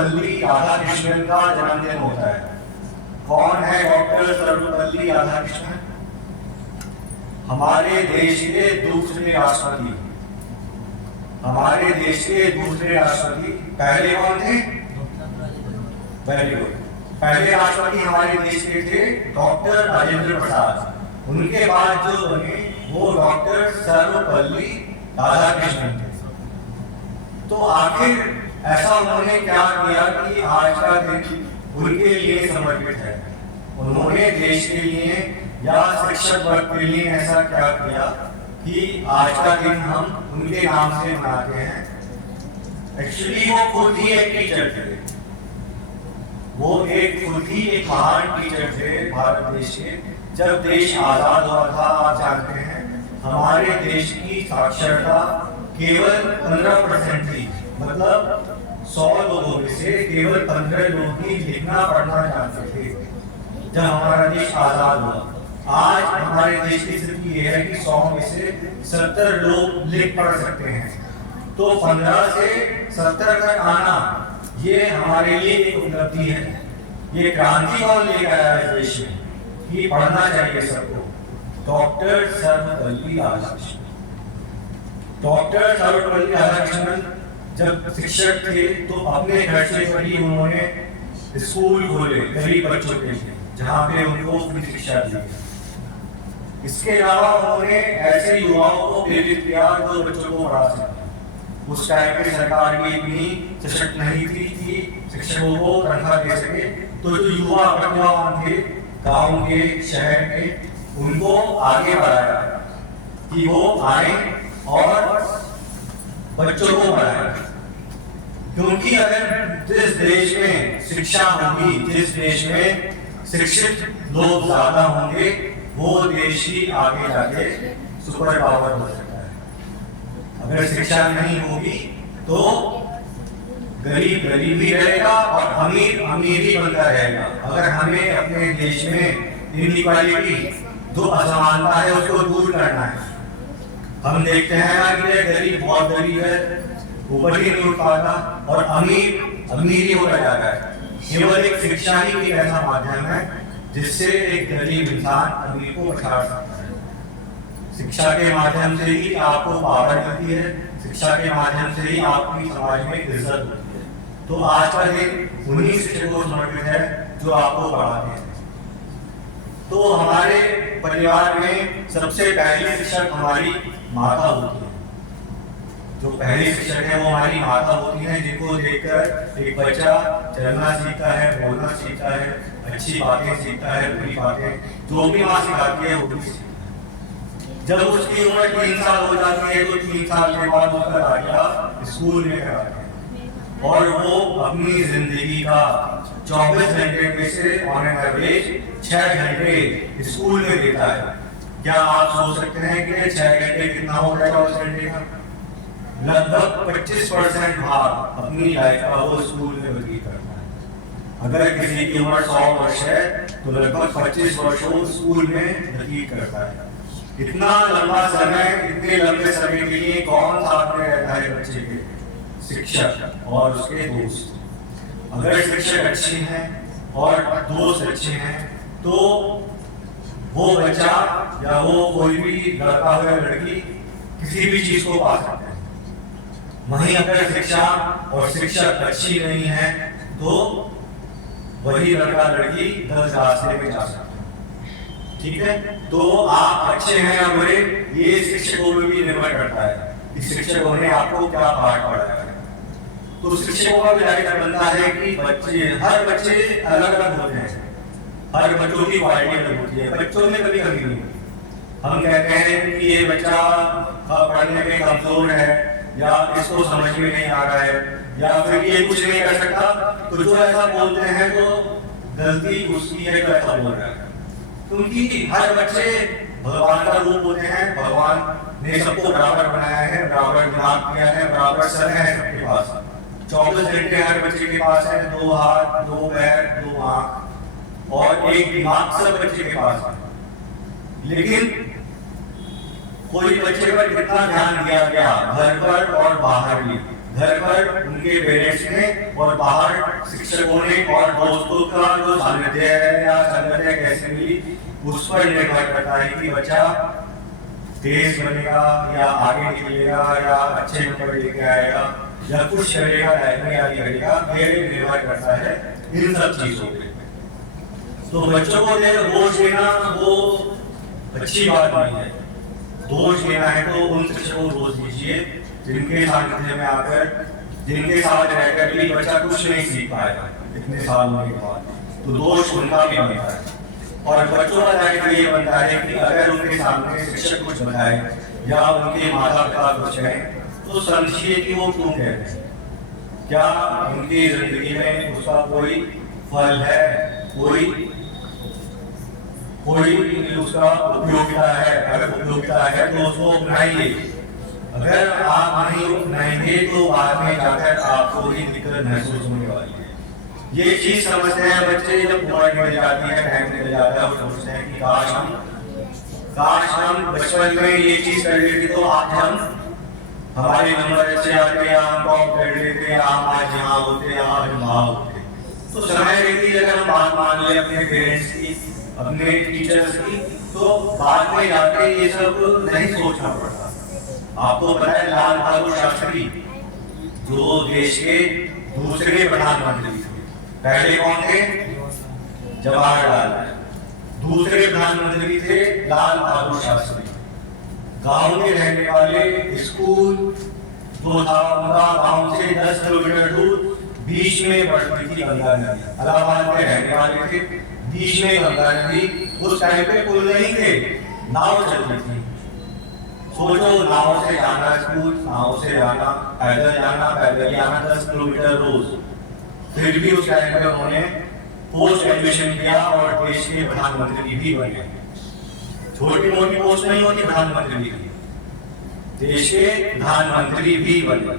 सर्वपल्ली राधाकृष्णन का जन्मदिन होता है। कौन है डॉक्टर सर्वपल्ली राधाकृष्णन? हमारे देश के दूसरे राष्ट्रपति। हमारे देश के दूसरे राष्ट्रपति पहले कौन थे? Very good. पहले राष्ट्रपति हमारे देश के थे डॉक्टर राजेंद्र प्रसाद। उनके बाद जो बने वो डॉक्टर सर्वपल्ली राधाकृष्णन थे। तो आखिर ऐसा उन्होंने क्या किया कि आज का दिन उनके लिए समर्पित है? उन्होंने देश के लिए या शिक्षक वर्ग के लिए ऐसा क्या किया कि आज का दिन हम उनके नाम से मनाते हैं? एक्चुअली वो खुद ही एक टीचर थे। वो खुद ही एक महान टीचर थे भारत देश के। जब देश आजाद हुआ था, आप जानते हैं हमारे देश की साक्षरता केवल 15% थी। मतलब 100 लोगों में से केवल 15 लोग ही लिखना पढ़ना जानते थे जब हमारा देश आजाद हुआ। आज हमारे देश की स्थिति ये है कि 100 में से 70 लोग लिख पढ़ सकते हैं। तो 15 से 70 तक आना ये हमारे लिए एक उपलब्धि है। ये क्रांति कौन लेकर आया इस देश में कि पढ़ना चाहिए सबको? डॉक्टर सर्वपल्ली राधाकृष्णन। डॉक्टर सर्वपल्ली राधाकृष्णन जब शिक्षक थे तो अपने घर से पढ़ी उन्होंने स्कूल खोले गरीब बच्चों के लिए, जहाँ पे उनको फ्री शिक्षा दी। इसके अलावा उन्होंने ऐसे युवाओं को प्रेरित किया जो बच्चों को पढ़ा सके। उस टाइम की सरकार भी इतनी सशक्त नहीं थी कि शिक्षकों को तनख्वाह दे सके। तो जो युवा प्रतिभावान थे गाँव के, शहर के, उनको आगे बढ़ाया कि वो आए और बच्चों को पढ़ाए। क्योंकि अगर जिस देश में शिक्षा होगी, जिस देश में शिक्षित लोग ज्यादा होंगे, वो देश ही आगे जाके सुपर पावर हो सकता है। अगर शिक्षा नहीं होगी तो गरीब गरीब ही रहेगा और अमीर अमीर ही बनता रहेगा। अगर हमें अपने देश में इनइक्वालिटी, जो असमानता है, उसको दूर करना है। हम देखते हैं ना कि गरीब बहुत गरीब है, ऊपर ही नहीं उठ पाता, और अमीर अमीर ही होता जा रहा है। केवल एक शिक्षा ही एक ऐसा माध्यम है जिससे एक गरीब इंसान अमीर को पछाड़ सकता है। शिक्षा के माध्यम से ही आपको पावर मिलती है, शिक्षा के माध्यम से ही आपकी समाज में इज्जत होती है। तो आज का दिन उन्हीं शिक्षकों को समर्पित है जो आपको पढ़ाते हैं। तो हमारे परिवार में सबसे पहली शिक्षक हमारी माता होती है। जो पहली शिक्षक है वो हमारी माता होती है, जिनको देखकर एक बच्चा चलना सीखता है, बोलना सीखता है, अच्छी बातें सीखता है, बुरी बातें जो भी माँ सिखाती है वो भी सीखता है। जब उसकी उम्र 3 साल हो जाती है तो 3 साल के बाद उसका दाखिला स्कूल में कराते हैं और वो अपनी जिंदगी का 24 घंटे में से ऑन एन एवरेज 6 घंटे स्कूल में देता है। क्या आप सोच सकते हैं कि 6 घंटे कितना हो गया 24 घंटे का? लगभग 25% भाग अपनी लाइफ का वो स्कूल में व्यतीत करता है। अगर किसी की उम्र 100 वर्ष है तो लगभग 25 वर्ष वो स्कूल में व्यतीत करता है। इतना लंबा समय, इतने लंबे समय के लिए कौन साथ में रहता है बच्चे के? शिक्षक और उसके दोस्त। अगर शिक्षक अच्छे हैं और दोस्त अच्छे हैं तो वो बच्चा या वो कोई भी लड़का हो या लड़की किसी भी चीज को पा सकता है। वहीं अगर शिक्षा और शिक्षक अच्छी नहीं है तो वही लड़का लड़की गलत रास्ते में जा सकता है। ठीक है, तो आप अच्छे हैं या बुरे, ये शिक्षकों पर भी निर्भर करता है कि शिक्षकों ने आपको क्या पाठ पढ़ाया है। तो शिक्षकों का भी दायित्व बनता है कि हर बच्चे अलग अलग होते हैं, हर बच्चों की क्वालिटी अलग होती है, बच्चों में कभी कमी नहीं होती। हम कहते हैं कि ये बच्चा पढ़ने में कमजोर है या इसको समझ में नहीं आ रहा है या फिर ये कुछ नहीं कर सकता, तो जो ऐसा बोलते हैं तो गलती उसकी है जो ऐसा बोल रहा है। क्योंकि हर बच्चे भगवान का रूप होते हैं, भगवान ने सबको बराबर बनाया है, बराबर दिमाग दिया है, बराबर सर है सबके पास। 24 घंटे हर बच्चे के पास है, 2 हाथ, 2 पैर, 2 आंख और एक दिमाग सब बच्चे के पास है। लेकिन कोई बच्चे पर कितना ध्यान दिया गया घर पर और बाहर भी, घर पर उनके पेरेंट्स ने और बाहर शिक्षकों ने और दोस्तों का जो सानिध्य है या संगत कैसे मिली, उस पर निर्भर करता है कि बच्चा तेज बनेगा या आगे निकलेगा या अच्छे नंबर लेके आएगा या कुछ करेगा, लाइफ में आगे बढ़ेगा। ये निर्भर करता है इन सब चीजों पे। तो बच्चों को दोष देना वो अच्छी बात नहीं है। दोष देना है तो उन शिक्षकों को दोष दीजिए जिनके सानिध्य में आकर, जिनके साथ रहकर भी बच्चा कुछ नहीं सीख पाएगा इतने साल होने के बाद, तो दोष उनका भी बनता है। और बच्चों का दायित्व ये बनता है कि अगर उनके सामने शिक्षक कुछ बताए या उनके माता पिता कुछ कहें तो समझिए कि वो क्यों कह रहे हैं, क्या उनकी जिंदगी में उसका कोई फल है, कोई उसका उपयोगिता है। अगर उपयोगिता है तो उसको अपनाइए, अगर आप नहीं अपनाएंगे तो बाद में जाकर आपको ही दिक्कत महसूस होने वाली है। ये चीज समझते हैं बच्चे जब उम्र निकल जाती है, टाइम निकल जाता है, वो समझते हैं कि काश हम बचपन में ये चीज कर लेते तो आज हम हमारे नंबर अच्छे आते, हम टॉप कर लेते, हम आज यहाँ होते, आज वहाँ होते। तो समय रहती अगर हम बात मान ले अपने पेरेंट्स की, अपने टीचर्स की, तो बाद में जाके ये सब नहीं सोचना पड़ता। आपको पता है लाल बहादुर शास्त्री जो देश के दूसरे प्रधानमंत्री थे, पहले कौन थे? जवाहरलाल। दूसरे प्रधानमंत्री थे लाल बहादुर शास्त्री। गांव में रहने वाले, स्कूल जो था उनका गांव से 10 किलोमीटर दूर बीच में पड़ती थी गंगा नदी। इलाहाबाद में रहने वाले थे, बीच में गंगा नदी। उस टाइम पे पुल नहीं थे, नाव चलती थी। सोचो नाव से जाना स्कूल, नाव से जाना, पैदल आना 10 किलोमीटर रोज। फिर भी उस टाइम पे उन्होंने पोस्ट एडमिशन किया और देश के प्रधानमंत्री भी बने। छोटी मोटी पोस्ट नहीं होती प्रधानमंत्री की, देश के प्रधानमंत्री भी बने।